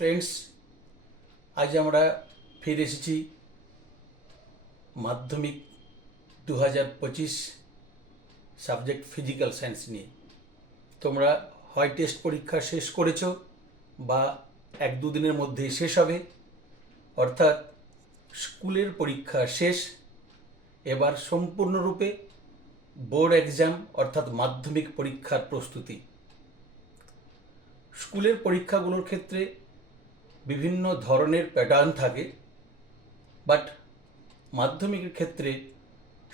Friends, আজ আমরা ফিরে এসেছি মাধ্যমিক 2025 সাবজেক্ট ফিজিক্যাল সায়েন্স নিয়ে। তোমরা হয় টেস্ট পরীক্ষা শেষ করেছো বা 1-2 দিনের মধ্যেই শেষ হবে, অর্থাৎ স্কুলের পরীক্ষা শেষ। এবার সম্পূর্ণরূপে বোর্ড এক্সাম অর্থাৎ মাধ্যমিক পরীক্ষার প্রস্তুতি। স্কুলের পরীক্ষাগুলোর ক্ষেত্রে বিভিন্ন ধরনের প্যাটার্ন থাকে, বাট মাধ্যমিকের ক্ষেত্রে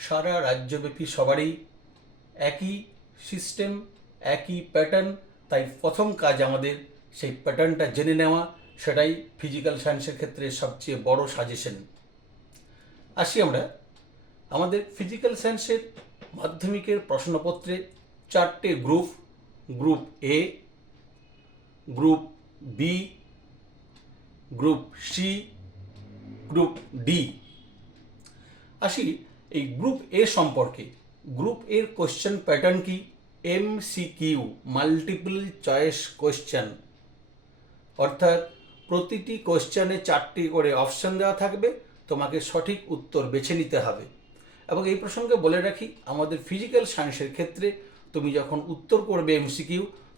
সারা রাজ্যব্যাপী সবারই একই সিস্টেম, একই প্যাটার্ন। তাই প্রথম কাজ আমাদের সেই প্যাটার্নটা জেনে নেওয়া, সেটাই ফিজিক্যাল সায়েন্সের ক্ষেত্রে সবচেয়ে বড় সাজেশন। আসি আমরা আমাদের ফিজিক্যাল সায়েন্সের মাধ্যমিকের প্রশ্নপত্রে 4টে group: group A, group B, group C, group D. আসি এই গ্রুপ এ সম্পর্কে। গ্রুপ এর কোশ্চেন প্যাটার্ন কি? MCQ, মাল্টিপল চয়েস কোশ্চেন, অর্থাৎ প্রতিটি কোশ্চেনে 4টি করে অপশন দেওয়া থাকবে, তোমাকে সঠিক উত্তর বেছে নিতে হবে। এবং এই প্রসঙ্গে বলে রাখি, আমাদের ফিজিক্যাল সায়েন্সের ক্ষেত্রে তুমি যখন উত্তর করবে MCQ,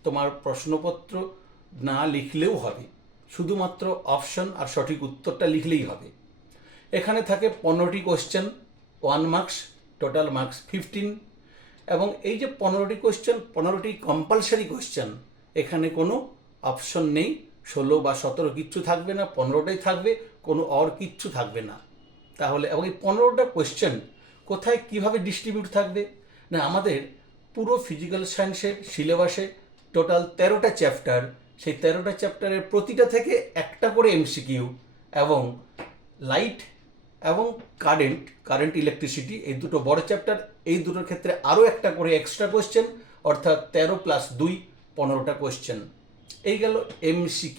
তোমার প্রশ্নপত্র না লিখলেও হবে, শুধুমাত্র অপশন আর সঠিক উত্তরটা লিখলেই হবে। এখানে থাকে 15টি কোশ্চেন, 1 মার্কস, টোটাল মার্কস 15। এবং এই যে 15টি কোশ্চেন, 15টি কম্পালসারি কোশ্চেন, এখানে কোনো অপশন নেই। 16 বা 17 কিচ্ছু থাকবে না, 15টাই থাকবে, কোনো কিচ্ছু থাকবে না। তাহলে এবং এই 15টা কোশ্চেন কোথায় কিভাবে ডিস্ট্রিবিউট থাকবে না, আমাদের পুরো ফিজিক্যাল সায়েন্সের সিলেবাসে টোটাল 13টা চ্যাপ্টার, সেই 13টা চ্যাপ্টারের প্রতিটা থেকে একটা করে MCQ, এবং লাইট এবং কারেন্ট ইলেকট্রিসিটি, এই দুটো বড় চ্যাপ্টার, এই দুটোর ক্ষেত্রে আরও একটা করে এক্সট্রা কোশ্চেন, অর্থাৎ 13 + 2 15টা কোশ্চেন। এই গেল MCQ।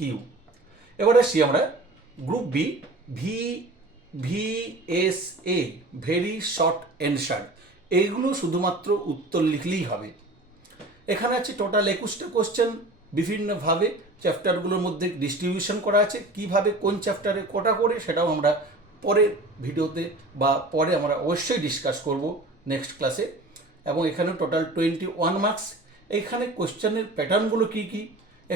এবার আসি আমরা group B, VSA, very short answer. এইগুলো শুধুমাত্র উত্তর লিখলেই হবে। এখানে আছে টোটাল 21টা কোশ্চেন, বিভিন্নভাবে চ্যাপ্টারগুলোর মধ্যে ডিস্ট্রিবিউশন করা আছে। কিভাবে কোন চ্যাপ্টারে কটা করে, সেটাও আমরা পরের ভিডিওতে বা পরে আমরা অবশ্যই ডিসকাস করব নেক্সট ক্লাসে। এবং এখানে টোটাল 21 মার্কস। এইখানে কোশ্চেনের প্যাটার্নগুলো কি কি?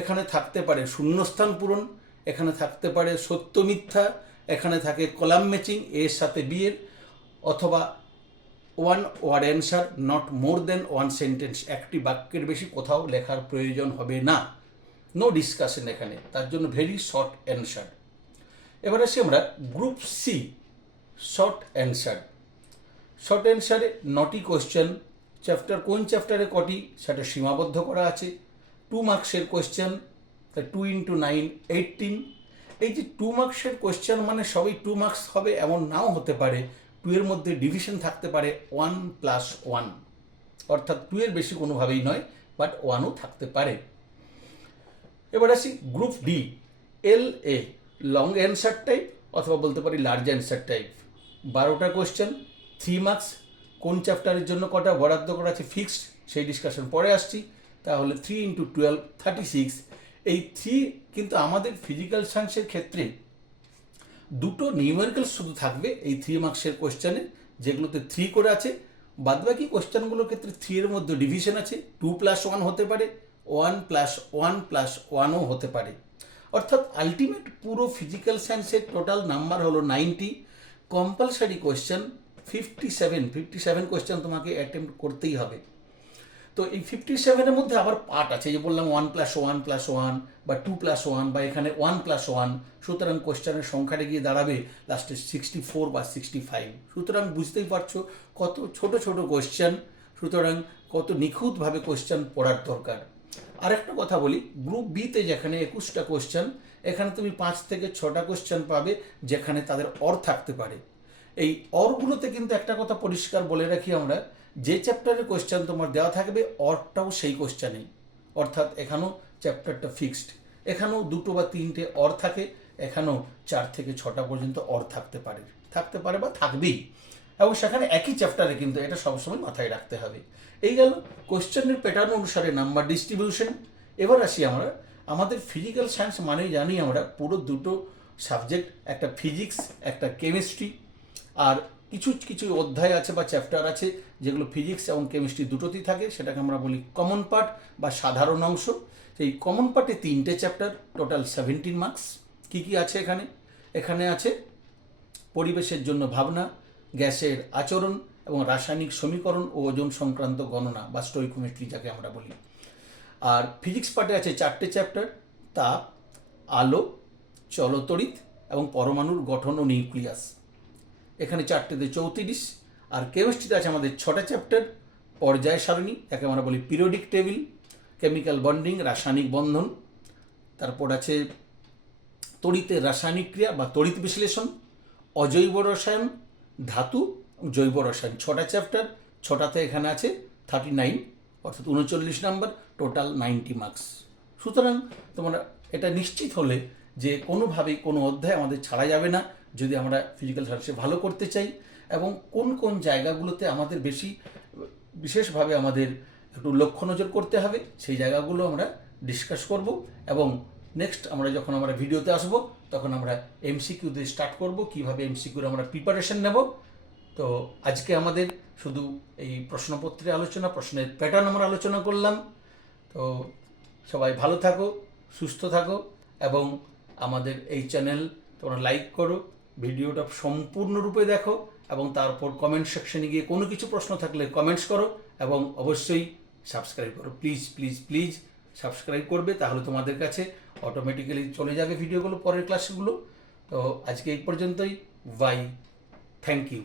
এখানে থাকতে পারে শূন্যস্থান পূরণ, এখানে থাকতে পারে সত্য মিথ্যা, এখানে থাকে কলাম ম্যাচিং, এর সাথে বি এর, অথবা 1 word answer, not more than 1 sentence. একটি বাক্যের বেশি কোথাও লেখার প্রয়োজন হবে না, নো ডিসকাশন এখানে, তার জন্য ভেরি শর্ট অ্যান্সার। এবার আসি আমরা group C, short answer. Short অ্যান্সারে 9টি কোশ্চেন, চ্যাপ্টার কোন চ্যাপ্টারে কটি সেটা সীমাবদ্ধ করা আছে। 2 মার্কসের কোশ্চেন, 2 × 9 18। এই যে 2 মার্কসের কোশ্চেন মানে সবই 2 মার্কস হবে এমন নাও হতে পারে। 2 এর মধ্যে ডিভিশন থাকতে পারে 1 + 1, অর্থাৎ 2 এর বেশি কোনোভাবেই নয়, বাট 1ও থাকতে পারে। এবার আসি group D, LA, long answer type, অথবা বলতে পারি লার্জ অ্যান্সার টাইপ। 12টা কোশ্চেন, 3 মার্কস। কোন চ্যাপ্টারের জন্য কটা বরাদ্দ করা আছে ফিক্সড, সেই ডিসকাশন পরে আসছি। তাহলে 3 × 12 36। এই 3 কিন্তু আমাদের ফিজিক্যাল সায়েন্সের ক্ষেত্রে দুটো নিউমেরিক্যাল শুধু থাকবে এই 3 মার্কসের কোশ্চেনে, যেগুলোতে 3 করে আছে। বাদবাকি কোশ্চেনগুলোর ক্ষেত্রে 3 এর মধ্যে ডিভিশন আছে, 2 + 1 হতে পারে, 1 + 1 + 1ও হতে পারে। অর্থাৎ আলটিমেট পুরো ফিজিক্যাল সায়েন্সের টোটাল নাম্বার হলো 90। কম্পালসারি কোশ্চেন 57 কোশ্চেন তোমাকে অ্যাটেম্প্ট করতেই হবে। তো এই 57-এর মধ্যে আবার পার্ট আছে, যে বললাম 1 + 1 + 1 বা 2 + 1, বা এখানে 1 + 1। সুতরাং কোশ্চেনের সংখ্যাটা গিয়ে দাঁড়াবে লাস্টে 64 বা 65। সুতরাং বুঝতেই পারছো কত ছোট ছোট কোশ্চেন, সুতরাং কত নিখুঁতভাবে কোশ্চেন পড়ার দরকার। আরেকটা কথা বলি, গ্রুপ বিতে যেখানে 21টা কোশ্চেন, এখানে তুমি 5 থেকে 6টা কোশ্চেন পাবে যেখানে তাদের থাকতে পারে। এই অরগুলোতে কিন্তু একটা কথা পরিষ্কার বলে রাখি আমরা, যে চ্যাপ্টারের কোশ্চেন তোমার দেওয়া থাকবে অরটাও সেই কোশ্চেনেই, অর্থাৎ এখানেও চ্যাপ্টারটা ফিক্সড। এখানেও 2টো বা 3টে থাকে, এখানেও 4 থেকে 6টা পর্যন্ত থাকতে পারে বা থাকবেই। এবং সেখানে একই চ্যাপ্টারে, কিন্তু এটা সবসময় মাথায় রাখতে হবে। এই গেল কোশ্চেনের প্যাটার্ন অনুসারে নাম্বার ডিস্ট্রিবিউশন। এবার আসি আমরা আমাদের ফিজিক্যাল সায়েন্স মানেই জানি আমরা পুরো দুটো সাবজেক্ট, একটা ফিজিক্স একটা কেমিস্ট্রি, আর কিছু কিছু অধ্যায় আছে বা চ্যাপ্টার আছে যেগুলো ফিজিক্স এবং কেমিস্ট্রি দুটোতেই থাকে, সেটাকে আমরা বলি কমন পার্ট বা সাধারণ অংশ। সেই কমন পার্টে 3টে চ্যাপ্টার, টোটাল 17 মার্কস। কী কী আছে এখানে? এখানে আছে পরিবেশের জন্য ভাবনা, গ্যাসের আচরণ এবং রাসায়নিক সমীকরণ ও ওজন সংক্রান্ত গণনা বা স্টোইকোমেট্রি যাকে আমরা বলি। আর ফিজিক্স পার্টে আছে 4টে চ্যাপ্টার, তাপ, আলো, চলতড়িৎ এবং পরমাণুর গঠন ও নিউক্লিয়াস। এখানে 4টেতে 34। আর কেমিস্ট্রিতে আছে আমাদের 6টা চ্যাপ্টার, পর্যায় সারণী যাকে আমরা বলি পিরিয়ডিক টেবিল, কেমিক্যাল বন্ডিং রাসায়নিক বন্ধন, তারপর আছে তড়িতের রাসায়নিক ক্রিয়া বা তড়িৎ বিশ্লেষণ, অজৈব রসায়ন, ধাতু, জৈব রসায়ন। 6টা চ্যাপ্টার, 6টাতে এখানে আছে 39 অর্থাৎ 39 নাম্বার, টোটাল 90 মার্কস। সুতরাং তোমরা এটা নিশ্চিত হলে যে কোনোভাবেই কোনো অধ্যায় আমাদের ছাড়া যাবে না যদি আমরা ফিজিক্যাল সায়েন্সে ভালো করতে চাই, এবং কোন কোন জায়গাগুলোতে আমাদের বিশেষভাবে আমাদের একটু লক্ষ্য নজর করতে হবে সেই জায়গাগুলো আমরা ডিসকাস করব। এবং নেক্সট যখন আমরা ভিডিওতে আসব তখন আমরা এমসিকিউ দিয়ে স্টার্ট করব, কীভাবে এমসিকিউর আমরা প্রিপারেশন নেব। তো আজকে আমাদের শুধু এই প্রশ্নপত্রের আলোচনা, প্রশ্নের প্যাটার্ন আমরা আলোচনা করলাম। তো সবাই ভালো থাকো, সুস্থ থাকো, এবং আমাদের এই চ্যানেল তোমরা লাইক করো, ভিডিওটা সম্পূর্ণরূপে দেখো, এবং তারপর কমেন্ট সেকশনে গিয়ে কোনো কিছু প্রশ্ন থাকলে কমেন্টস করো, এবং অবশ্যই সাবস্ক্রাইব করো। প্লিজ প্লিজ প্লিজ সাবস্ক্রাইব করবে, তাহলে তোমাদের কাছে অটোমেটিক্যালি চলে যাবে ভিডিওগুলো, পরের ক্লাসগুলো। তো আজকে এই পর্যন্তই। Bye, thank you.